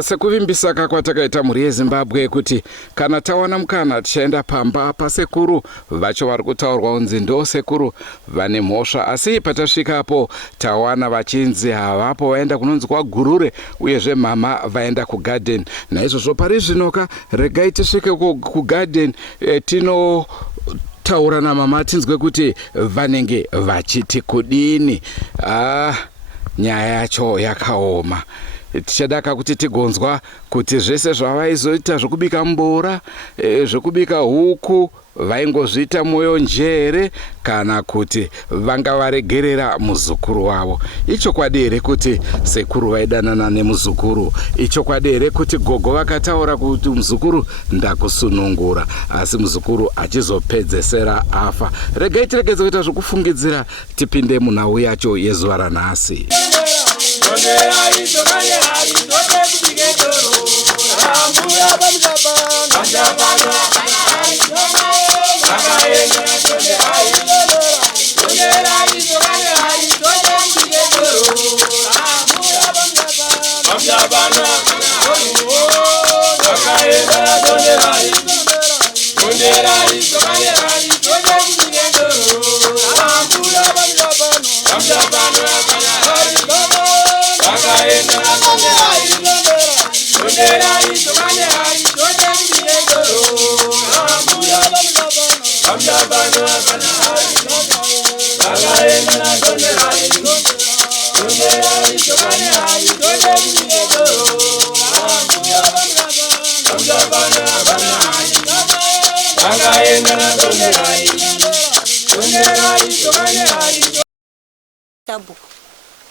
Sekuvimbisa kwatakaita mhuri yeZimbabwe kuti kana tawana mukana tichaenda pamba pasekuru vacho vari kutaurwa kunzi ndo sekuru vane mhosva, asi patasvikapo tawana vachinzi havapo vaenda kunonzi kwaGurure uyezve mama vaenda kugarden. Naizvozvo pari zvinoka regai tisvike kugarden taura namama tinzwe kuti vanenge vachiti kudini. Nyaya yacho yakaoma. Tichadaka kuti tigonzwa kuti zvese zvavaizoita zvokubika mbora, zvokubika huku vaingozviita moyo njere kana kuti vanga varegerera muzukuru wavo. Ichokwadi here kuti sekuru vaidanana nemuzukuru? Ichokwadi here kuti gogo vakataura kuti muzukuru ndakusunungura asi muzukuru achizopedzesera afa? Regai tiregedze kuita zvokufungidzira tipinde munhau yacho yezuva ranhasi.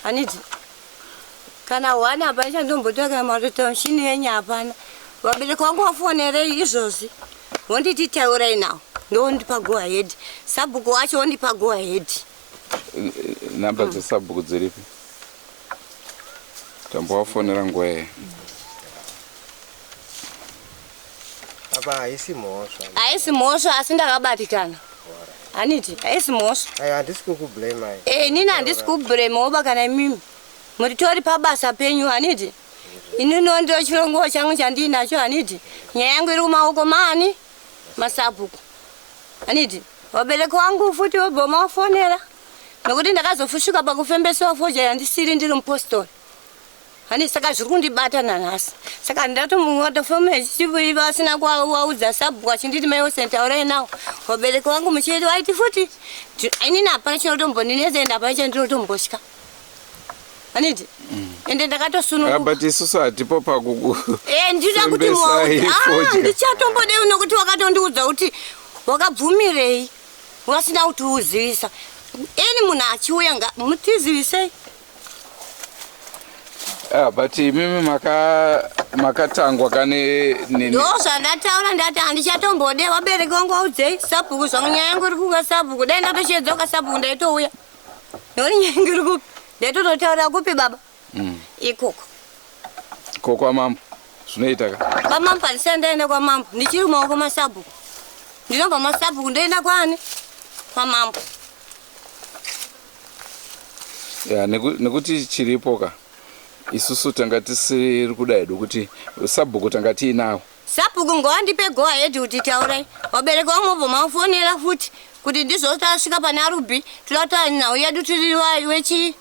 Aniti kana wana baisha ndombotoka maruto shini yenye hapana wabereka wangu wafonere izvozvi wonditi taurai nawo ndondipa go ahead sabhuku wacho wondipa go ahead. Namba dzesabhuku dziripi? Tambowafonera nguva iyi. Apa haisi mhosva. Haisi mhosva asi ndakabatikana. Aniti haisi mhosva. Handisi kukublame. Nini handisi kublame woba kana mimi. Muritori pabasa penyu aniti. Inini ndo chirongo changu chandinacho aniti. Nyaya yangu iri kumaoko maani masabhuku. Aniti wabereka wangu futi woboma wafonera. Nokuti ndakazofushuka pakufembesa foja yandisiri ndiri mupostori. Hani saka zviri kundibata nanhasi. Saka ndato mumwe watofome chichivi vasina kuwaudza sabhuku achinditi mai osentaurai nawo. Wabereka wangu muchiri waiti futi inini hapana chinotombondinetsenda hapana chandinotombosvika. Aniti ende ndakatosununguka. But isusu hatipo pakuku. Ndida kuti ndichatombodei nokuti wakatondiudza kuti wakabvumirei wasina kuti uzivisa. Munhu achiuya mutizivisei. But mimi makatangwa kane nini? Ndo zvandataura ndati handichatombode wabereka wangu waudzei sabhuku zvangu nyaya yangu iri kuka sabhuku dai ndatoshedzoka sabhuku ndaitouya. Nori nyaya yangu iri kupi ndaitototaura kupi baba? Ikoko. Ko kwamambo zvinoita ka? Kwamambo handisati ndaenda kwamambo ndichiri mumaoko masabhuku. Ndinobva masabhuku ndoenda kwani? Kwamambo. Nekuti chiripo ka? Isusu tanga tisiri kudai kuti sabhuku tanga tiinawo. Sabhuku ngowandipe go ahead kuti taurai. Wabereka wangu wobva mafonera futi kuti ndizosvika pana Ruby totataura nhau yedu tiri wechi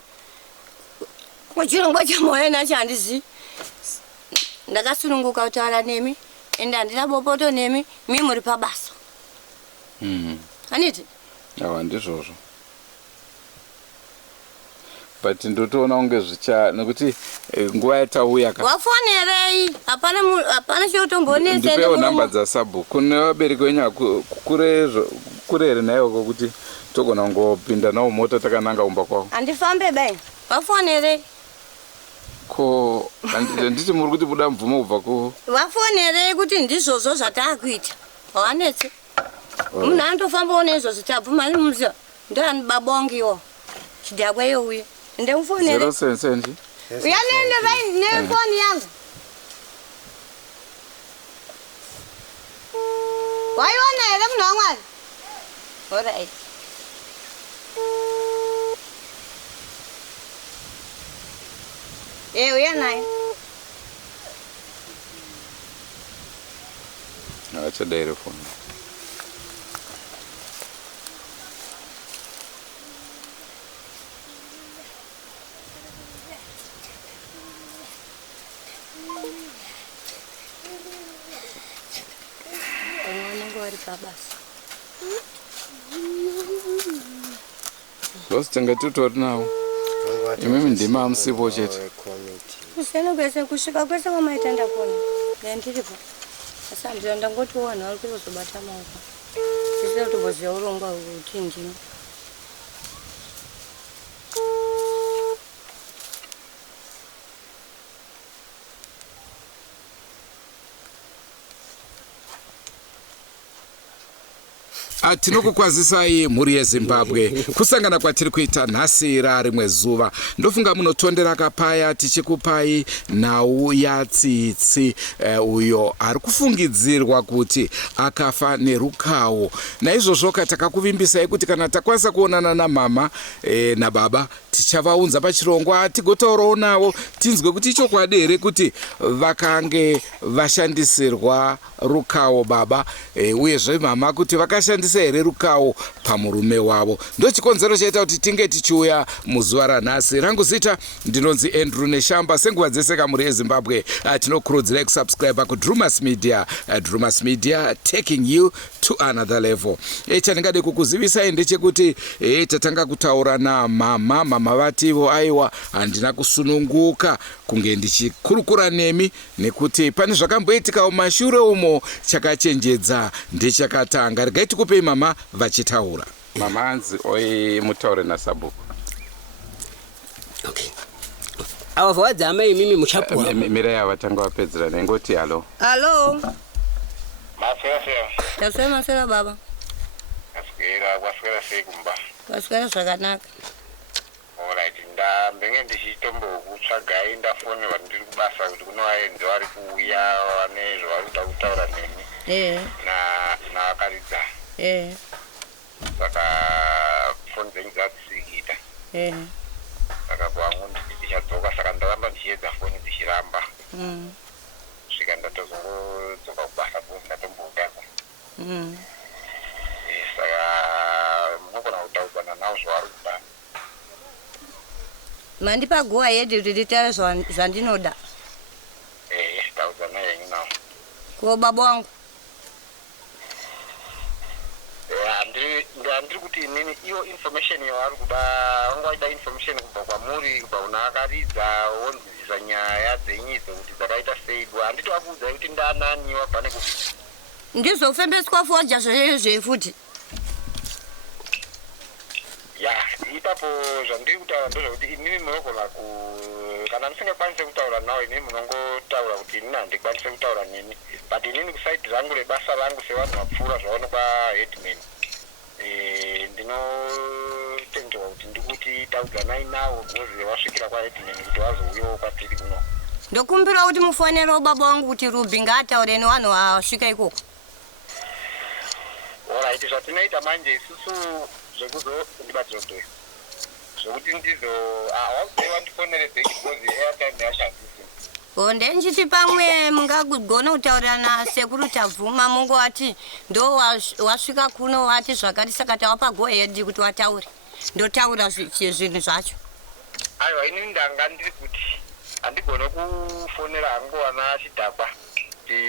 wechirongwa chamoyo nacho handizivi. Ndakasununguka kutaura nemi ende handina bopoto nemi mimi muri pabasa. Aniti? Ndizvozvo. But ndotoona unge zvicha nekuti nguva yatauya ka. Wafonerei hapana chotombonetsenda. Ndipewo namba dzasabhuku. Kune vabereki venyu kure here naiwo kuti togona kungopinda nawo mota takananga kumba kwavo? Handifambe bai. Wafonerei. Ko handiti muri kuti buda mvumo kubva ku? Wafonerei kuti ndizvozvo zvatakuita. Hawanetse. Munhu anotofambawo neizvozvo tabvuma ari muziva. Ndani baba wangu iwo. Chidhakwa iyo uye. Ndemfonere. 077. Uyanende bai nefoni yangu. Waiona here munhu waMwari? Alright. Uya naye. Acha daire phone. Los tenga tutori nawo. Imimi ndima amsipo chete. Usena kwese kusvika kwese kwamaita ndakona. Ndandiripo. Asa ndanda ngoti wanhu ari kuzobata maoko. Sisi toboziya urongwa kuti ndino. Tinokukwazisai mhuri yeZimbabwe kusangana kwatiri kuita nhasi rimwe zuva. Ndofunga munotondera kapaya tichikupai nhau yatsitsi uyo ari kufungidzirwa kuti akafa nerukawo. Naizvozvo takakuvimbisai kuti kana takwanisa kuonana namama nababa tichavaunza pachirongwa tigotaurawo navo tinzwe kuti ichokwadi here kuti vakange vashandisirwa rukawo baba uyezve mama kuti vakashandisa here rukawo pamurume wavo. Ndochikonzero chaita kuti tinge tichiuya muzuva ranhasi. Rangu zita ndinonzi Andrew Neshamba. Senguva dzese kamuri yeZimbabwe tinokurudzirai kusubscribe kuDrumas Media. Drumas Media taking you to another level. Chandingade kukuzivisai ndechekuti tatanga kutaura namama vativo aiwa handina kusununguka kunge ndichikurukura nemi nekuti pane zvakamboitika mumashure umo chakachenjedza ndechakatanga. Regai tikupei mama vachitaura. Mama anzi oi mutaure naSabhuku. Okay. Awa vawadza amai mimi muchapwa. Mirai avatanga vapedzera nengoti halo. Halo. Masera. Tasema baba. Waswera sei kumba. Waswera zvakanaka. Alright, ndambenge ndichitombo kutsvagai ndafonera ndiri kubasa kuti kuno vaenzi vari kuuya vane zvavari kuda kutaura neni. Na akaridza. Saka foni dzenyu dzadzisikita. Saka kwangu ndichadzoka saka ndaramba ndichiedza foni dzichiramba. Svika ndatozongodzoka kubasa ndatomboudako. Saka munogona kutaudzana navo zvavari kuda. Mandipa go ahead kuti nditaure zvandinoda. Taudzana yenyu nawo. Ko baba wangu. Ndiri kuti inini iyo information yavari kuda vangoida information kubva kwamuri kubva kuna akaridza wonzwisisa nyaya dzenyidzo kuti dzakaita sei. Handiti vakuudzai kuti ndananiwa pane kuti ndizofembeswa foja zvezve futi. Ipapo zvandiri kutaura ndezvekuti inini munogona kana musingakwanise kutaura nawo inini munongotaura kuti inini handikwanise kutaura nemi, but inini kusaidi rangu rebasa rangu sevanhu vapfuura zvaonekwa headman ndinotenderwa kuti ndikuti taudzanai nawo gozi wasvikira kwaheadman kuti vazouyawo kwatiri kuno. Ndokumbira kuti mufonere baba wangu kuti Ruby ngaataure nevanhu vasvika ikoko. Alright, zvatinoita manje isusu zvekuzondibatirotoi zvokuti ndizo haudzei wandifonere bheki because airtime yashandisi. Ndenchiti pamwe mungagona kutaura naSecurity abvuma mungoti ndo wasvika kuno wati zvakati saka tawapa go ahead kuti wataure. Ndotaura zvinhu zvacho. Aiwa, inini ndanga ndiri kuti handigona kufonera hangu wana chidhakwa kuti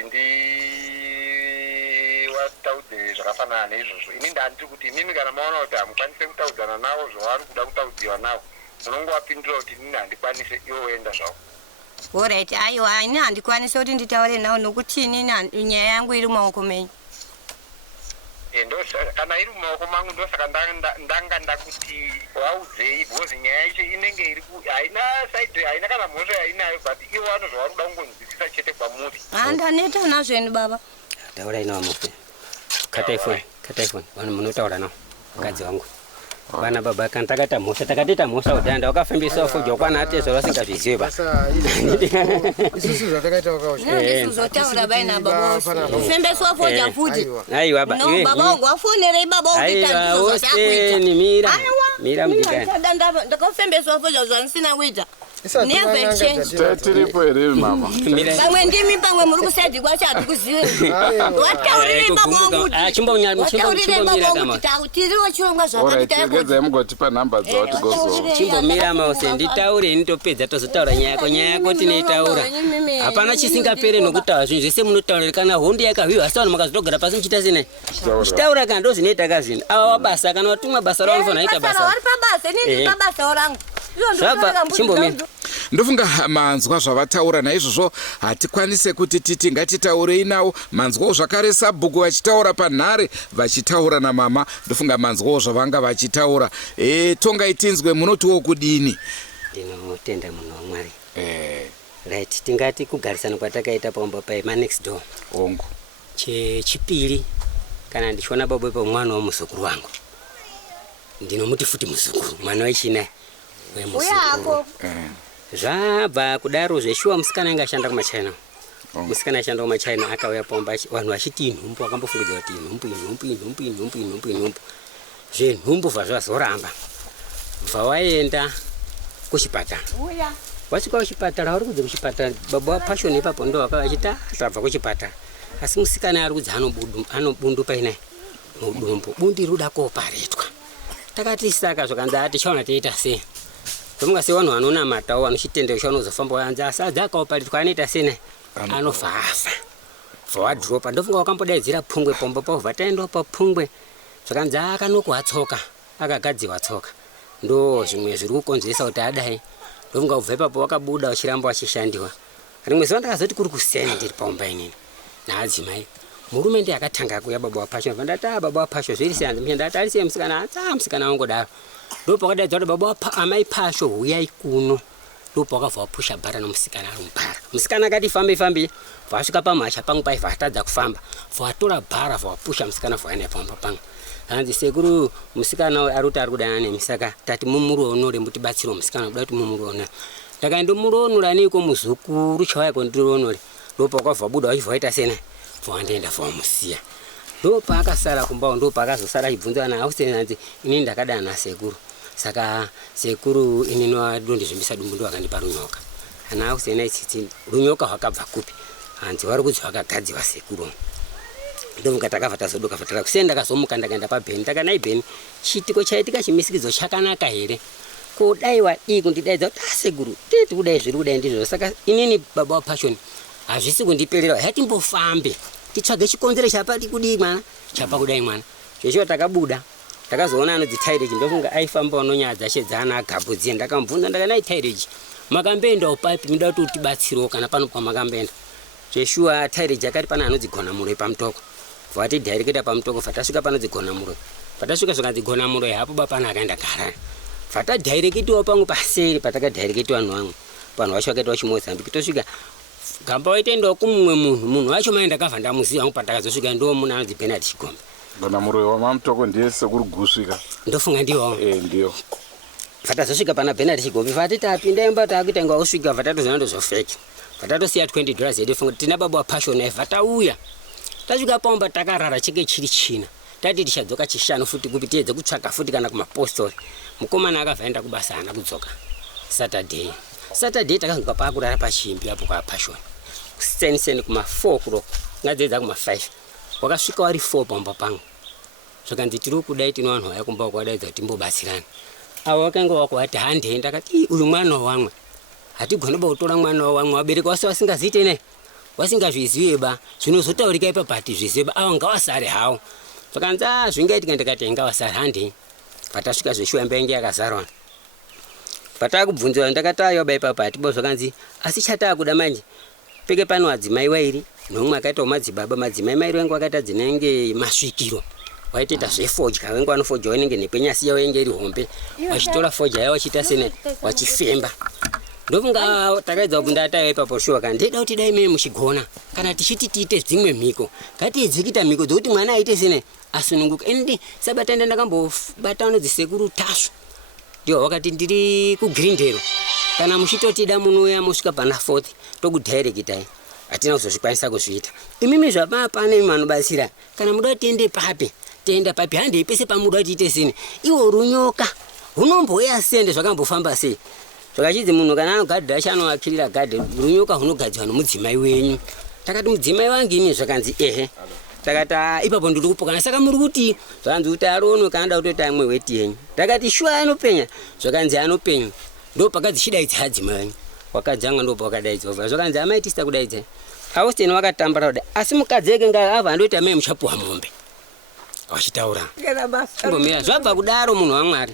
wataudze zvakafanana neizvozvo. Inini ndandiri kuti inini kana maona kuti hamukwanise kutaudzana navo zvavari kuda kutaudziwa navo munongowapindura kuti inini handikwanise iwo oenda zvavo. Alright, aiwa ini handikwanise kuti nditaure navo nokuti inini nyaya yangu iri mumaoko menyu. Kana iri mumaoko mangu ndosaka ndanga ndakuti waudzei because nyaya yacho inenge iri haina side haina kana mhosva yainayo but iwo vano zvavari kuda kungonzwisisa chete kwamuri. Ndaneta nazveni baba. Taurai nawo mufe. Kata iPhone. Vanhu munotaura nawo. Mukadzi wangu. Vana baba kana takata mhosva takatita mhosva udhanda wakafembesa foja kwana atezva vasingazvizivi ba. Isusu zvatakaita wakaushaya. Ndizvotaura baina baba. Kufembeswa foja futi. Aiwa ba. No baba wangu wafonere baba wangu tandizo zvakuita. Mira mudikani. Ndakafembeswa foja zvanisina kuita. Tiripo here mama. Pamwe ndimi pamwe muri kusaidhi kwacho hatikuzive. Wataurire pamangu. Chimbomira kama. Tiriwo chirongwa zvakati Tegedzai mugotipa namba dzawo tigozo. Chimbomira mause nditaure nditopedza tozotaura nyaya yako tinoitaura. Hapana chisingapere nokutaura zvinhu zvese munotaura kana hondo yakahwiwa asi vanhu makazotogara pasi muchita sine. Chitaura kana ndozvinoita kazvino. Ava wabasa kana watumwa basa ravo vanofanira kuita basa. Vari pabasa inini pabasa rangu. Chimbomira. Ndofunga manzwa zvavataura naizvozvo hatikwanise kuti titi ngatitaurei nawo manzwawo zvakare sabhuku vachitaura panhare vachitaura namama ndofunga manzwawo zvavanga vachitaura tongai tinzwe munotiwo kudini. Ndinotenda munhu waMwari. Right, tingati kugarisana kwatakaita paumba paima next door. Ongo. Chipiri kana ndichiona baba pamwana womuzukuru wangu. Ndinomuti futi muzukuru mwana wechina wemuzukuru. Zvabva kudaro zveshuwa musikana anga ashanda kumaChina. Musikana ashanda kumaChina akauya paumba vanhu vachiti inhumbu akambofungidza kuti inhumbu. Zvenhumbu zvazoramba. Vawaenda kuchipatara. Wasvika kuchipatara vari kudza kuchipatara baba waPassion ipapo ndo akavachita zvabva kuchipatara. Asi musikana ari kudza anobundu painai. Mudumbu bundi ruda kooparetwa. Takati saka zvakanzi ati chaona teita sei. Tomungase vanhu vanonamatawo vanochitendero chaunozofamba wanza asadza akaoparetwa anoita sei anofafa. Vawadropa ndofunga wakambodaidzira Pfungwe pombo pavha taenda paPfungwe zvakanzi akanokuhatsoka akagadziwa tsoka. Ndo zvimwe zviri kukonzeresa kuti adai. Ndofunga ubva ipapo wakabuda uchiramba wachishandiwa. Rimwe zuva ndakazoti kuri kuseni ndiri paumba inini naadzimai murume ndiye akatanga kuya baba waPassion vandati baba waPassion zviri sei hanzi ndati ari sei musikana musikana wangodaro. Ndopakadaidza kuti baba amai Passion huyai kuno. Ndopakabva wapusha bhara nomusikana ari mubhara. Musikana akati fambe vasvika pamhasha pangu pai vatadza kufamba vatora bhara vapusha musikana vhaina pamba pangu. Hanzi sekuru musikana ari kuti ari kudana nemi saka tati mumuronore mutibatsire musikana kuda kuti mumuronore. Ndakandomuronora niko muzukuru chauya kundironore. Ndopakabva buda vachivhaita sena vandoenda vamusiya. Ndopakasara kumbawo ndopakazosara achibvunza ana auseni hanzi inini ndakadana nasekuru. Saka sekuru inini wadondizvimbisa dumbu ndo akandipa runyoka. Ana auseni aitsitsi runyoka hwakabva kupi. Hanzi vari kudzi vakagadziwa sekuru. Ndomuka takabva tazodoka fatara kusenda kazomuka ndakaenda paBheni takanai Bheni chitiko chaitika chimisikidzo chakanaka here kudaiwa kundidaidza kuti sekuru titi kudai zviri kudai ndizvo. Saka inini baba waPassion hazvisi kundiperera yatimbofambe titsvage chikonzero chapati kudii mwana chapa kudai mwana. Zveshuwa takabuda takazoona anodzi Taireji ndofunga aifamba nonyaya dzashe dzaana agabhudziye ndakamubvunza ndakanai Taireji makamboendawo papi muda kuti utibatsirewo kana pano pamakamboenda. Zveshuwa Taireji akati pana anodzigona muroi pamutoko vati dhaireketa pamutoko vatasvika panodzigona muroi vatasvika zvakadzigona muroi hapo bapana akaenda gara vatadhaireketiwa pangu paseri patakadhaireketiwa vanhu vamwe vanhu vacho vakaita vachimozambiki tosvika gamba waitendawo kumumwe munhu wacho maenda akavha ndamuziva wangu patakazosvika ndo munhu anodzi Bernard Chigombe. Gona muroi wamamutoko ndiye sekuru Gusvika ndofunga ndiwo ndiyo. Vatazosvika pana Bernard Chigombe vati tapinda imba takuita inga usvika vatatozona ndozofeki vatatosiya $20 yedu funga tina baba waPassion vatauya tasvika paumba takarara cheke chiri china tati tichadzoka chishanu futi kuti tiedze kutsvaka futi kana kumapostori. Mukomana akavhaenda kubasa hana kudzoka. Saturday takazonga pakurara pachimbi apo kwaPassion seni kuma 4 o'clock ngadzedza kuma 5 wakasvika wari 4 paumba pangu zvakanzi tiri kudai tino vanhu vaya kumba kwadaidza kuti timbobatsirana. Avo vakanga vakuati handenda akati uyu mwana wamwe hatigona kutora mwana wamwe wabereka wase wasingaziite nei wasingazvizive ba zvinozotaurika ipapo hati zvizive ba ava ngavasare hawo. Zvakanzi zvingaitika ndikati ngavasare handei. Patasvika zveshuwa imba yange yakazarwa patakubvunziwa ndakatayo ba ipapo hatibo zvakanzi asi chatakuda manje peke pano adzimai wairi nomwe akaitawo madzibaba madzimai mairi wengu akaita dzinenge masvikiro waitoita zvefodya wengu anofodya wanenge nepenyasi yawo yenge iri hombe wachitora fodya yawo wachiita sene wachifemba. Ndofunga takaedza kundatayo ipapo shuwa kana ndida kuti dai mimi muchigona kana tichiti tiite dzimwe mhiko ngatiedzekita mhiko dzokuti mwana aite sene asununguka. Ende sabata ndakambobata anodzisekuru Tasvo ndio wakati ndiri kuGrindero kana muchitotida munouya musvika pana 4th tokudhairekitai hatina kuzozvikwanisa kuzviita. Imimi zvapapane manobatsira kana muda tiende papi tenda papi handei pese pamuda tiite sene iwo runyoka hunombouya sende zvakambofamba sei zvakachidzi munhu kana anogadhira chanoakirira gadhe runyoka hunogadzirwa nomudzimai wenyu. Takati mudzimai wangu ini zvakanzi ehe. Takati ipapo ndiri kupokana saka muri kuti zvanzi kuti arono kana kutota amwe weti yenyu. Takati shuwa anopenya zvakanzi anopenya. Ndo pakadzichidaidza adzimai. Wakadzanga ndo pakadaidzwa. Zvakanzi amai tisita kudaidza. Austin wakatambara kudai asi mukadzi eke ngava andoita mai muchapuwa mombe. Wachitaura. Ngomira zvabva kudaro munhu waMwari.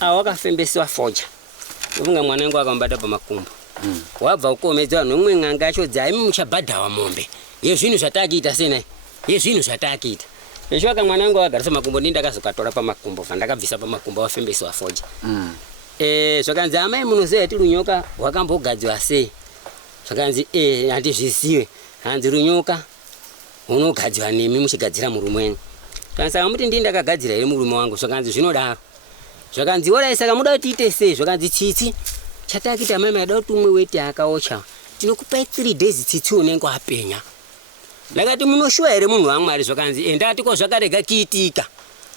Wakafembesiwa foja. Ufunga mwana wangu akambata pamakumbo. Wabva ukomedza nomwe nganga acho dzai muchabhadhawa mombe. Yezvinhu zvatakiita senai. Yezvinhu zvatakiita. Yeshwaka mwana wangu agarisa makumbo ndakazokatora pamakumbo vandakabvisa pamakumbo wafembesiwa foja. Zvakanzi amai munoziva kuti runyoka hwakambogadzwa sei. Zvakanzi handizvizive. Hanzi runyoka hunogadzwa nemi muchigadzira murume wenyu. Saka muti ndini ndakagadzira here murume wangu. Zvakanzi zvinodaro. Zvakanzi orai saka muda kuti tiite sei. Zvakanzi tsitsi chatakita mai maida kuti umwe weti akaocha. Tinokupai 3 days tsitsi unenge wapenya. Ndakati munoshuwa here munhu waMwari. Zvakanzi ndati ko zvakarega kiitika.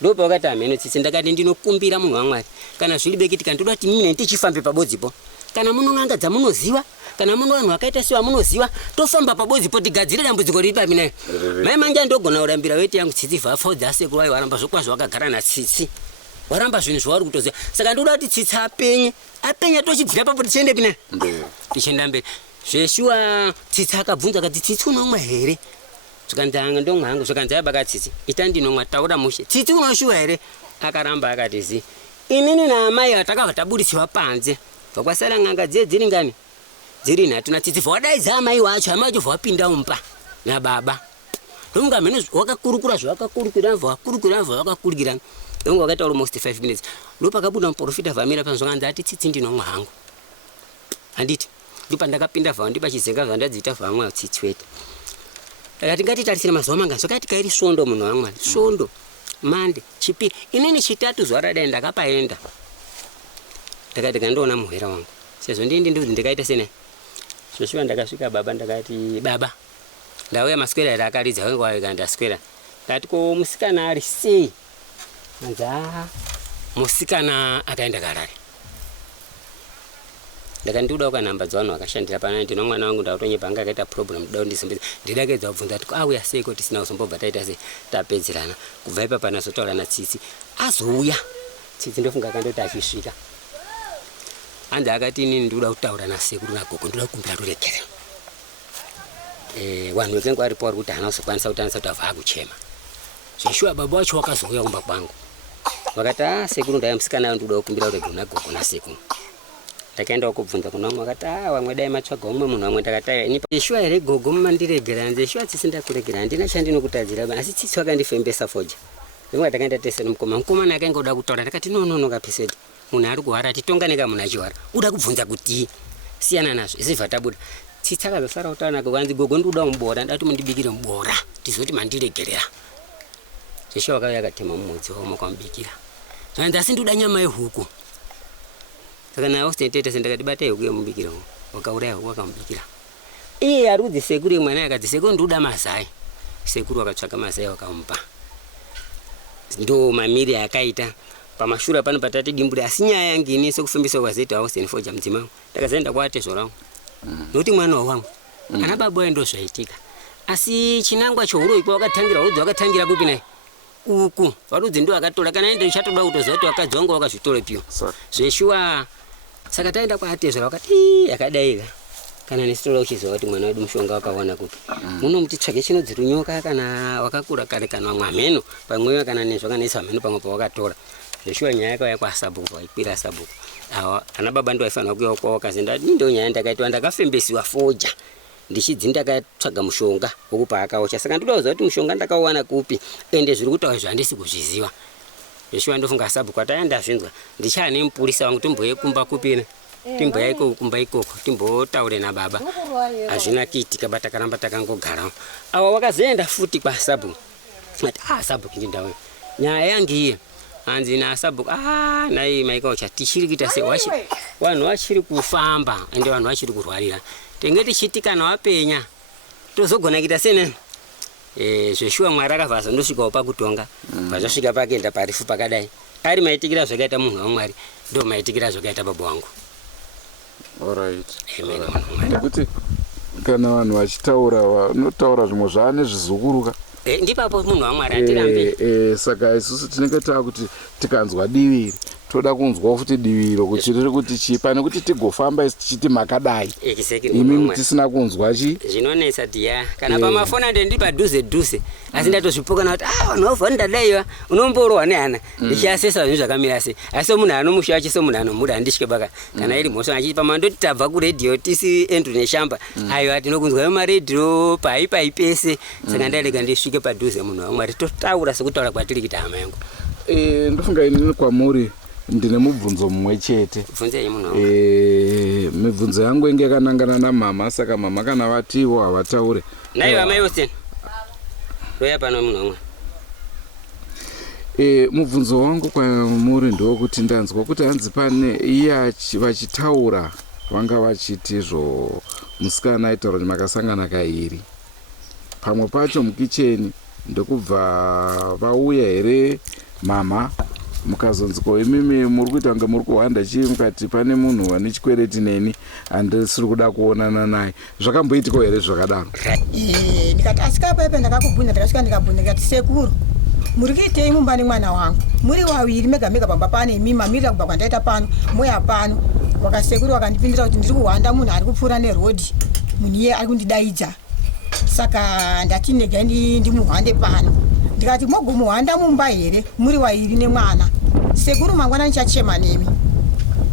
Ndo pakati ameno tsitsi ndakati ndinokumbira munhu waMwari. Kana zviribe kiitika ndoda kuti mine ndichifambe pabodzipo. Kana munonanga dzamunoziva kana muno vanhu vakaita sewa munoziva tofamba pabodzipo tigadzire dambudziko riri papi nayo. Mai manje ndogona kurambira weti yangu tsitsi vafodza sekuru wayo waramba zvokwazvo wakagara natsitsi. Waramba zvinhu zvauri kutoziva. Saka ndoda kuti tsitsi apenya tochibvira papo tichiende pina. Tichienda mberi. Zveshuwa tsitsi akabvunza akati tsitsi unomwa here. Zvakanzi ndomwa hangu. Zvakanzi abaka tsitsi ita ndinomwa taura mushe. Tsitsi unoshuwa here. Akaramba akati zi inini naamai atakabva tabuditsiwa panze. Vakwasara nganga dziri ngani dziri nhatu natsitsi vadaidza amai wacho amai wacho vapinda umba nababa. Ndomga meno wakakurukura zvakakurukira ndomga wakaita almost 5 minutes. Ndopakabuda muprofita vamira panzvakanzi ati tsitsi ndinomwa hangu. Handiti ndipo ndakapinda vhawo ndipo chizenga zvandadzita vamwe tsitsi wetu. Takati ngatitarisire mazuva manga zvakati kairi svondo munhu waMwari. Svondo mande chipiri inini chitatu zuva radai ndakapaenda. Takati kandoona muhera wangu. Sezvo ndindi ndikaita senai. Zvoshuwa ndakasvika baba ndakati baba ndauya maswera ere akaridza wengu wayo ndaswera. Ndati ko musikana ari sei. Anza musikana akaenda Harare. Ndakandiuda ukanamba dzvanhu akashandira pana ndino mwana wangu ndakutonye panga akaita problem down ndisimbidza. Ndidakedza kubvunza kuti auya sei kuti sina usombobva taita sei tapedzerana. Kubva ipapo nazotaura natsitsi azouya. Tsitsi ndofunga akandoti achisvika. Anzi akati inini ndoda kutaura nasekuru nagogo ndoda kukumbira rurekere. Vanhu vekengu varipo vari kuti hana kuzokwanisa kutanisa kuti avha kuchema. Zveshuwa baba wacho wakazouya kumba kwangu. Vakati sekuru ndaya musikana ndoda kukumbira rurekere nagogo nasekuru. Ndakaenda kubvunza kuna mumwe akati vamwe dai matsvaga umwe munhu wamwe. Ndakati ini zveshuwa here gogo mumandiregera. Hanzi zveshuwa tsitsi ndakuregera handina chandinokutadzira asi tsitsi wakandifembesa foja. Rimwe takaenda tesera mukomana akaingoda kutaura. Ndakati nonono kapiseti munhu ari kuhwara titonganeka munhu achihwara uda kubvunza kuti siyana nazvo isivha tabuda. Tsitsi akazosara kutaura nako kanzi gogo ndoda mubora ndati mundibikire mubora tizoti mandiregerera. Zveshuwa wakauya akatema mumudzi wamo kwamubikira. Zvanzi asi ndoda nyama yehuku. Saka naye ositete sendakati batai huku yemubikira wakauraya huku wakamubikira. Iye arudzi sekuru mwana akati sekuru ndoda mazai. Sekuru akatsvaka mazai wakamupa. Ndo mamiri akaita. Pamashura pano patati dimburi asi nyaya yangu ini sekufembesa kwazeta Austin Foja mdzimai. Ndakazaenda kwate zvorangu. Nokuti mwana wangu ana baba ndo zvaitika. Asi chinangwa chohuro ipo wakatangira rudzi wakatangira kupi naye. Uku varudzi ndo akatora kana ende chatoda kutozoti wakadzonga wakazvitore pio. Zveshuwa saka taenda kwate zvora wakati yakadaika. Kana nesitola uchiziva kuti mwana wedu mushonga wakawana kupi. Muno mutitsvage chinodzirunyoka kana wakakura kare kana mwameno pamweyo kana nezvakanesa meno pamwe pawakatora. Zveshuwa nyaya yakauya kwaSabhuku ikwira Sabhuku. Ana baba ndo aifanira kuuya kwawo kazenda ndo nyaya ndakaitwa ndakafembesiwa foja. Ndichidzi ndakatsvaga mushonga wokupa akaocha. Saka ndoda kuziva kuti mushonga ndakawana kupi ende zviri kutaura zvandisi kuzviziva. Zveshuwa ndofunga Sabhuku ataenda zvinzwa ndichane mupurisa wangu timboye kumba kupina. Timboya iko kumba ikoko timbotaure nababa. Hazvina kiitika bata karamba takangogara. Awa wakazoenda futi kwaSabhuku. Sabhuku ndindauya. Nyaya yangu iye hanzi naSabhuku nai maikocha tichiri kuita se vanhu vachiri kufamba ende vanhu vachiri kurwarira. Tenge tichitika nawapenya tozogona kuita senani. Zveshuwa Mwari akavhaza ndosvikawo pakutonga. Pazvasvika pakaenda parifu pakadai. Ari maitikira zvakaita munhu waMwari ndo maitikira zvakaita baba wangu. Alright. Nekuti kana vanhu vachitaura vanotaura zvimwe zvane zvizukuruka. Ndipapo munhu waMwari atirambe. Saka isusu tinenge takuti tikanzwa diviri toda kunzwa futi diviro kuti riri kuti chipa nekuti tigofamba tichiti makadai. Imi tisina kunzwa chi. Zvinonesa diya. Kana pamafoni ndi padhuze dhuze. Asi ndatozvipokana kuti vanhu vovhonda daiwa unomborowa nehana. Ndichasesa zvinhu zvakamira sei. Asi munhu anomusha achiso munhu anomuda andisike baka. Kana iri mhosva achipa mandoti tabva ku radio tisi Andrew neshamba. Aiwa tinokunzwa ma radio pai pese. Saka ndalega ndisvike padhuze munhu waMwari totaura sekutaura kwatiri kuti hama yangu. Ndofunga inini kwamuri ndine mubvunzo mumwe chete. Bvunzei munhu. Mibvunzo yangu inge yakanangana namama, saka mama kana vatiwo havataure. Naiva mai Austin. Roya pano munhu waMwari. Mubvunzo wangu kwamuri ndokuti ndanzwa kuti hanzi pane iye vachitaura vanga vachiti izvo musikana aitaura kuti makasangana kairi. Pamwe pacho mukicheni ndokubva vauya here mama mukazonziko imimi muri kuita kunge muri kuhwanda chii mukati pane munhu ane chikwereti neni handisiri kuda kuonana naye. Zvakamboitiko here zvakadaro? Ndikati asikapepe ndakakubvunza ndikasvika ndikabvunza ndikati sekuru muri kuitei mumba nemwana wangu muri waviri mega mega pamba pane mimi mamirira kubva kwandaita pano moya pano wakasekuru wakandipindira kuti ndiri kuhwanda munhu ari kupfuura nerodhi munhu iye ari kundidaidza. Saka ndati ndega ndimuhwande pano ndikati mogomuhwanda mumba here muri wairi nemwana sekuru mangwana ndichachema nemi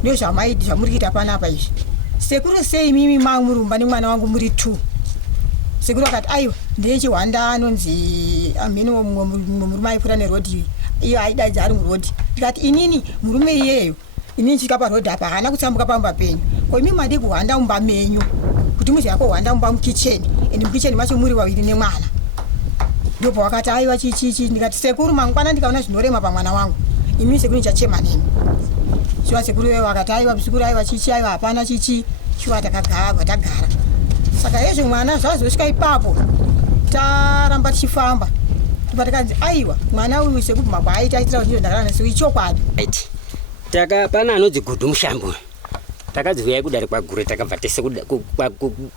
ndizvo zvamuri kuita panapa izvi. Sekuru sei mimi muri mumba nemwana wangu muri 2. Sekuru akati aiwa ndechihwanda anonzi amhino murume aipfuura nerodhi iyo aidaidza ari murodhi. Ndikati inini murume iyeyo inini chika parodhi apa haana kutsambuka pamba penyu ko imi madi kuhwanda mumba menyu kuti muzi yako hwanda mumba mukicheni ende mukicheni macho muri waviri nemwana. Ndipo wakati aiwa chichichi ndikati sekuru mangwana ndikaona zvinorema pamwana wangu imi sekuru ndichachema nemi. Shuwa sekuru wewe wakati aiwa sekuru aiwa chichi aiwa hapana chichi shuwa tagara. Saka yezvo mwana zvazosvika ipapo taramba tichifamba tipatikadzi aiwa mwana uyu sekuru mabva aitaitira kuti ndakara nesu ichokwadi. Pana anodzi gudhu mushambo. Takadzivuyai kudari kwagure takabva tese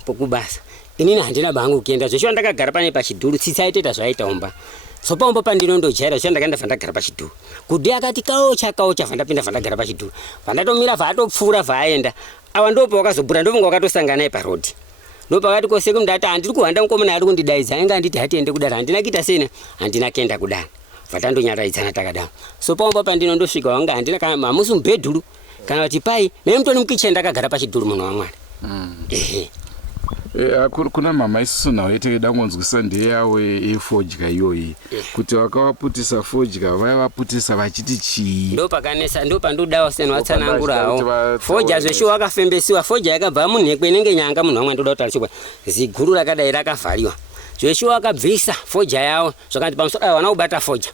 kubasa. Inini handina bangu kuenda zveshuwa ndakagara pane pachidhuru tsitsi aitoita zvaitaomba. Sopaomba pandinondojaira zveshuwa ndakaenda ndagara pachidhuru. Gudhu akati kaocha vandapinda vandagara pachidhuru. Vandatomira vaatopfuura vaenda. Awa ndopa wakazobhura ndovonga wakatosangana naye parodhi. Ndopakati koseku ndati handiri kuhwanda mukomana ari kundidaidza ainga anditi hatiende kudaro handina kuita sena handina kuenda kudaro. Vatandonyaraidzana takadaro. Sopaomba pandinondosvika wanga handina kana mamusi mubhedhuru kana kuti pai memutoni mukicheni ndakagara pachidhuru munhu waMwari. Kuna mama isusu nawo yetekeda kungonzwisa ndeye yawo yefodya iyoyi kuti vakavaputisa fodya vaivaputisa vachiti chii. Ndopakanesa ndopandodawo sena watsanangurawo fodya zveshuwa wakafembesiwa fodya yakabva munhekwe inenge nyanga munhu waMwari ndoda kutaura chikwa ziguru rakadai rakavhariwa zveshuwa wakabvisa fodya yawo zvakanzi pamusoro wana kubata fodya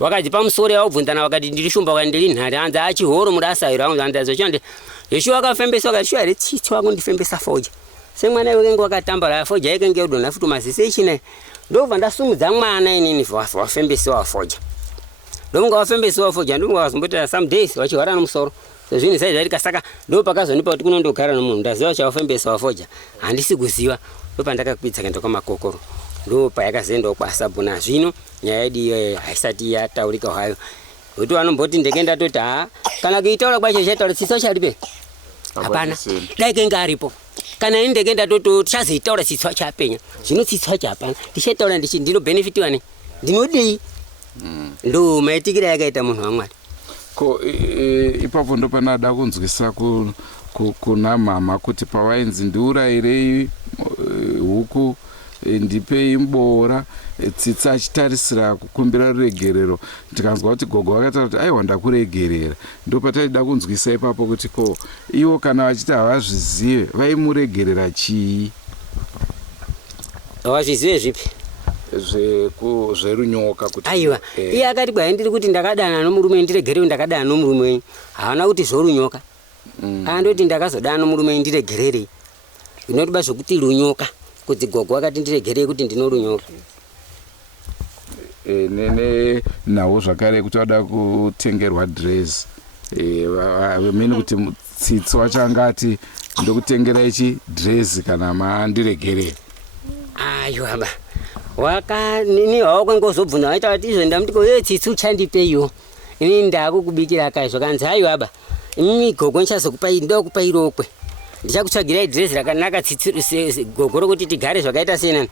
wakati pamusoro yaubvunzana wakati ndiri shumba wakati ndiri nhare hanzi achihoro mudasa iro hanzi zveshuwa zveshuwa wakafembesa wakati shuwa here tsitsi wakundifembesa fodya semwana iwe wakatambara fodya yake ngeudona futi mazise ichine ndobva ndasumudza mwana inini wafembesiwa fodya ndomunga wafembesiwa fodya ndomunga wazombotera some days wachihwara nomusoro sezvinhu sai zvaita saka ndopakazonipa kuti kunondogara nomunhu ndaziva chawafembesiwa fodya handisi kuziva ndopandakakwidza kaenda kwamakokoro ndopayakazoendawo kwasabhuna zvino nyaya yedu iyo haisati yataurika hayo kuti vanomboti ndenge ndatoti kana kuitaura kwacho chataura tsitsi charipe hapana dai kenge aripo kana ini ndenge ndatoti chazoitaura tsitsi chapenya zvino tsitsi wacho hapana ndichataura ndinobenefitiwa ne ndinodei ndo maitikira yakaita munhu waMwari. Ko ipapo ndopana ada kunzwisa kuna mama kuti pavainzi ndiurayirei huku ndipei mboora tsitsi achitarisira kukumbira ruregerero tikanzwa kuti gogo vakataura kuti aiwa ndakuregerera ndopataida kunzwisa ipapo kuti ko ivo kana vachiti havazvizive vaimuregerera chii. Havazvizive zvipi? Zverunyoka kuti aiwa iye akati kwai ndiri kuti ndakadana nomurume ndiregerei ndakadana nomurume haana kuti zvorunyoka andoti ndakazodana nomurume ndiregererei inotiba zvokuti runyoka kuti gogo akati ndiregerei kuti ndinorunyoka. Nene nawo zvakare kuti wada kutengerwa dress mini kuti tsitsi wachangati ndokutengera ichi dress kana mandiregerera. Aiwa ba. Waka nini wakangozobvunza waita kuti izvenda mutiko tsitsi uchandipeyo. Ini ndakukubikira kaizvo kanzi aiwa ba. Imi gogo nchazokupa ndokupa irokwe. Ndichakutsvagira dress rakanaka tsitsi gogoro kuti tigare zvakaita sena.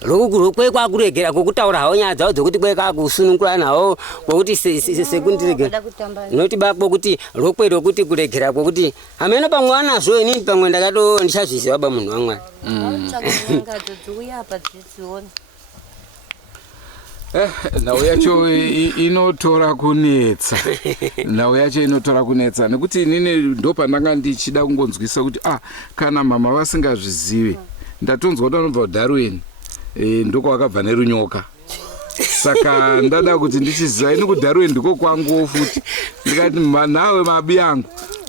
Rokwe kwakuregera kokutaura hawo nyaya dzawo dzokuti kwekakusunungura nawo kwokuti sekundiregera. Noti bako kuti rokwe rokuti kuregera kwokuti ameno pamwe anazvo inini pamwe ndakato ndichazviziva ba munhu wamwari. Nhau yacho inotora kunetsa. Nhau yacho inotora kunetsa nekuti inini ndopandanga ndichida kungonzwisa kuti kana mama vasingazvizive ndatonzwa kuti anobva kuDarwin ndoko wakabva nerunyoka. Saka ndada kuti ndichiziva ini kuDarwin ndiko kwangu futi. Ndikati nawe mabi yangu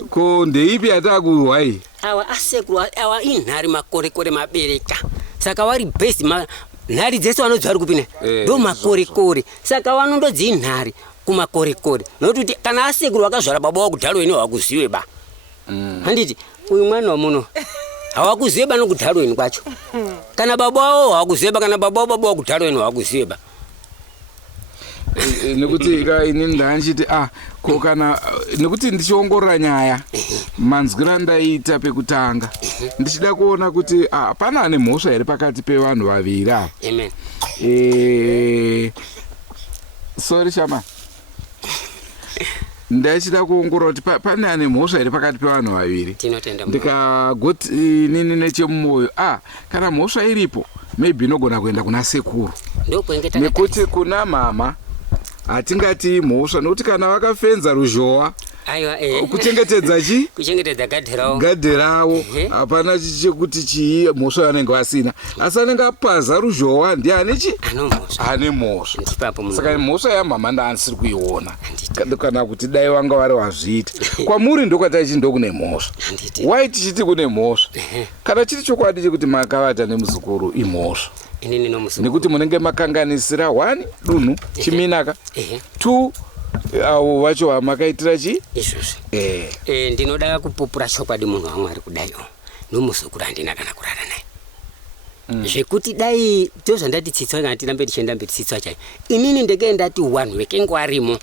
ko ndeipi yatakurwai. Awa asekuru awa inhari makore mabereka. Saka wari best nhari dzese vanodzwa vari kupina ndo makore. Saka vanondodzinhari kumakore. Nokuti kana asekuru vakazvara baba wakuDarwin hawakuzive ba. Handiti uyu mwana wamuno hawakuzive ba nokuDarwin kwacho. Kana baba wao hawakuzive ba, kana baba wakuDarwin hawakuzive ba. Nekuti inini ndanchiti ko kana nekuti ndichiongorora nyaya manzwira ndaita pekutanga ndichida kuona kuti pana ane mhosva here pakati pevanhu vaviri ava. Amen. Sorry Shama. Ndachida kuongorora kuti pane ane mhosva here pakati pevanhu vaviri. Tinotenda ndikagoti inini nechemwoyo kana mhosva iripo maybe inogona kuenda kuna sekuru. Nekuti kuna mama hatingati mhosva nokuti kana vakafenza ruzhowa kuchengetedza kuchengetedza gadhe ravo hapana chekuti chii mhosva vanenge vasina, asi anenge apaza ruzhowa ndiani ane mhosva. Saka mhosva yamama ndaanisiri kuiona kana kuti dai vanga vari wazviita. Kwamuri ndokwatachi ndokune mhosva. Wai tichiti kune mhosva kana chiri chokwadi chekuti makavata nemuzukuru imhosva. Nekuti munenge makanganisira 1 dunhu chiminaka 2 avo vacho vamakaitira chi izvozvo. Ndinoda kupupura chokwadi munhu wamwari kudaio nomuzukuru handina kana kurara naye zvekuti dai ndozvandati tsitswa kana tirambe tichienda mberi tsitswa chai inini ndeke ndati wanhu wekengo arimo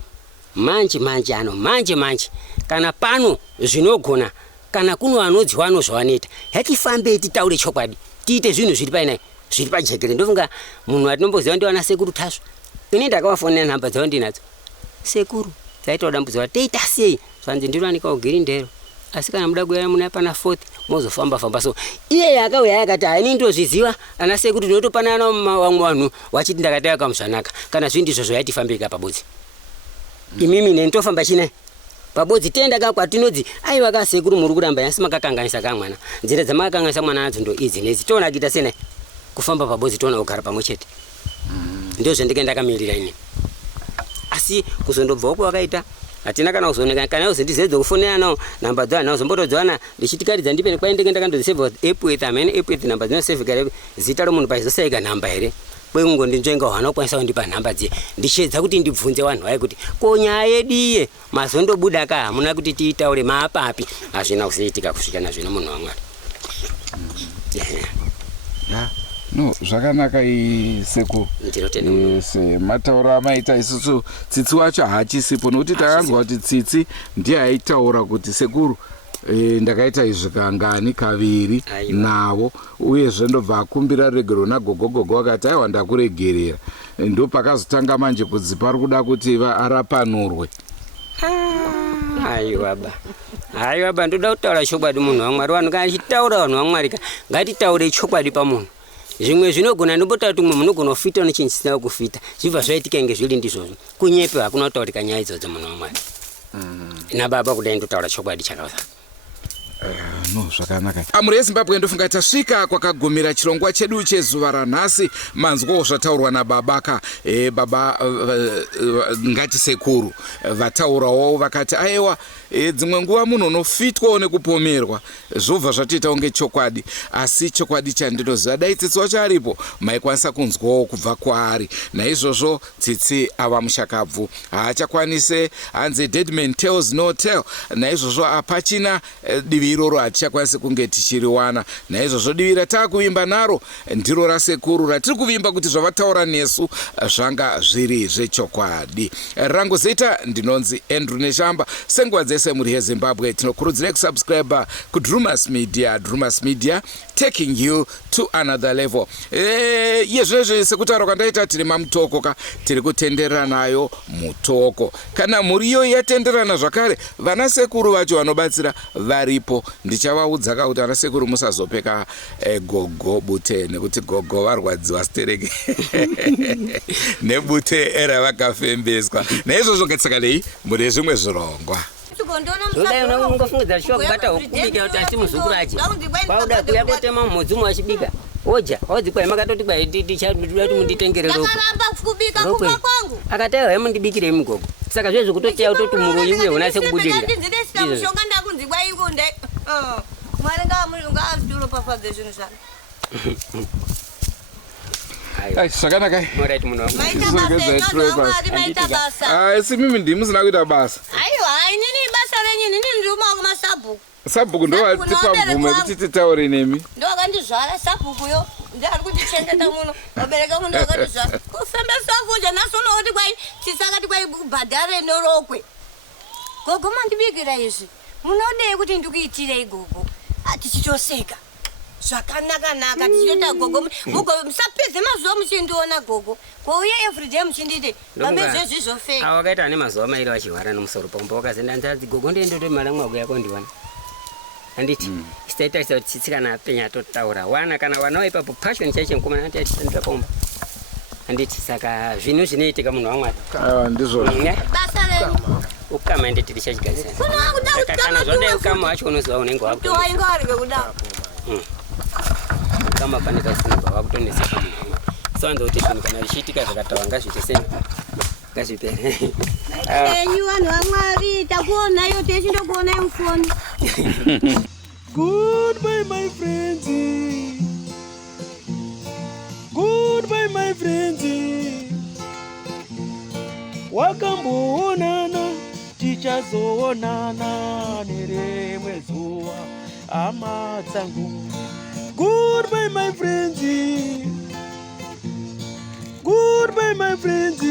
manje kana pano zvinogona kana kuno vanodziwa anozvavanoita yatifambei titaure chokwadi tiite zvinhu zviri painai zviri pajekere. Ndofunga munhu atinomboziva ndiwana sekuru Tasva. Ini ndakavafonera nhamba dzavo ndinadzo. Sekuru taitawo dambudziko teita sei zvanzi ndinowanika ugiri ndero asi kana muda kuuya muna pana 4th mozofamba so iye akauya akati ini ndozviziva ana sekuru tinotopanana vamwe vanhu wachiti ndakataya kamuzvanaka kana zvii ndizvo zvayatifambika pabodzi. Imimi nenditofamba chinai pabodzi tenda kakwatinodzi aiwa kasekuru muri kuramba yasi makakanganisa kamwana nzira dzamakakanganisa mwana nadzo ndo idzi nedzi toona kuita senai kufamba pabodzi toona kugara pamwe chete. Ndio zvendike ndakamirira ini asi kuzondobva uko wakaita hatina kana kuzooneka kana uzondizedzo kufonera nawo nhamba dzavo nawo zombotodzwana ndichitikaridza ndipene kwaindenge ndakandozisevha Epworth amene Epworth nhamba dzinosevhika zita romunhu pachizosaika nhamba here kwekungondinzvenga hwana kukwanisa kundipa nhamba dziye ndichedza kuti ndibvunze vanhu vaye kuti ko nyaya yedu iye mazondobuda ka hamuna kuti tiitaure maapapi hazvina kuzoitika kusvika nazvino munhu wamwari. No, zvakanaka sekuru. Mataura amaita isusu tsitsi wacho hachisipo nokuti takanzwa kuti tsitsi ndiye aitaura kuti sekuru ndakaita izvi kangani kaviri navo uyezve ndobva akumbira regero nagogogogo akati aiwa ndakuregerera. Ndo pakazotanga manje kudzipa ari kuda kuti arapanurwe. Aiwa ba ndoda kutaura chokwadi munhu wamwari. Vanhu kana achitaura vanhu wamwari ngatitaure chokwadi pamunhu. Zvimwe zvinogona ndombota kuti mumwe munogona kufita nechinhu chisina kufita zvibva zvaitika inge zviri ndizvozvo kunyepe hakuna kutaurika nyaya idzodzo munhu wamwari. Nababa kudai ndotaura chokwadi chakausa. No, zvakanaka. Amuri yeZimbabwe ndofunga tasvika kwakagumira chirongwa chedu chezuva ranhasi. Manzwawo zvataurwa nababaka baba ngati sekuru vataurawo vakati aiwa dzimwe nguva munhu unofitwawo nekupomerwa zvobva zvatoita kunge chokwadi, asi chokwadi chandinoziva dai tsitsi wacho aripo maikwanisa kunzwawo kubva kwaari. Naizvozvo tsitsi ava mushakabvu, haachakwanise, hanzi dead man tells no tale. Naizvozvo hapachina divi iroro hatichakwanisi kunge tichiriwana. Naizvozvo divi ratakuvimba naro ndiro rasekuru ratiri kuvimba kuti zvavataura nesu zvanga zviri zvechokwadi. Rangu zita ndinonzi Andrew Neshamba. Senguva dzese muri yeZimbabwe tinokurudzirai kusubscribe kuDrumas Media. Drumas Media, taking you to another level. Yezvezve sekutaura kwandaita tiri mamutoko tiri kutenderera nayo mutoko. Kana muriyo yatenderana zvakare, vana sekuru vacho vanobatsira varipo. Ndichavaudza kuti vana sekuru musazopeka gogo bute, nekuti gogo varwadziwa stereke nebute era vakafembeswa. Naizvozvo ngetsaka nei muri zvimwe zvirongwa. Zodai unongofungidza shuwa kubata hokubika kuti asi muzukuru ache. Pauda kuya kotema mudzi mwachibika. Oja, odzikwai makatoti kwai tichadudura kuti munditengere ropo. Akaramba kubika kumba kwangu. Akatayo hemundibikirai mugogo. Saka zvezvo kutoteya utoti muroyi uye unase kubudirira. Ndinzidesita mushonga ndakunzi kwaikunde. Mwari ngaaduro pafadze zvinhu zvake. Zvakanaka. Alright munhu wangu. Maita basa. Si mimi ndimusina kuita basa. Aiwa, inini basa renyu nini nduma kumasabhuku. Sabhuku ndo watipa mvumo yekuti titaure nemi. Ndo akandizvara sabhukuyo. Ndari kutichengeta muno. Vabereka muno akandizvara. Kufembesa kunja nasono kuti kwai tisakati kwai kubhadhare norokwe. Gogo mandibikira izvi. Munodei kuti ndikuitirei gogo? Atichitoseka. Zvakanaka tichota gogo. Gogo musapedze mazuva muchindiona gogo. Kwauye everyday muchinditi. Pameze zvizofeka. Awakaita ane mazuva mairi vachihwara nomusoro pambo wakazenda ndanzi gogo ndoendoto mari mwangu yako ndiwana. Anditi sitaita kuti tsitsi kana apenya totaura wana kana wanawo ipapo passion chaiche mukomana anti achisandira pomba. Anditi saka zvinhu zvinoitika munhu waMwari. Ndizvo. Basa renyu. Ukama ende tichachigadzira. Kana zvadai ukama wacho unoziva unenge wako. Kuti wainga ari kudaro. Kama pane pasina baba kutoneseka munhu waMwari. Sanzo kuti zvinhu kana zvichiitika zvakatawa ngazvicheseni. Ngazvipere. Enyu vanhu vaMwari takuonayo techindokuonai mufoni. Goodbye my friends. Goodbye my friends. Wakamboonana tichazoonana nerimwe zuva hama dzangu. Goodbye my friends. Goodbye my friends.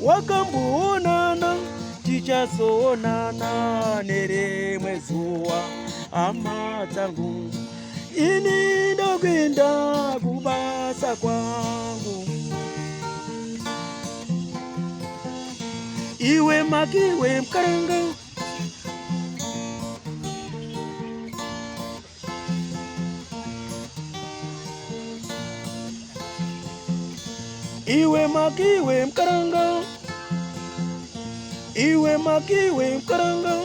Wakamboonana tichazoonana nerimwe zuva hama dzangu. Ini ndokwenda kubasa kwangu. Iwe makiwe mkaranga. Iwe makiwe mkaranga. Iwe makiwe mkaranga.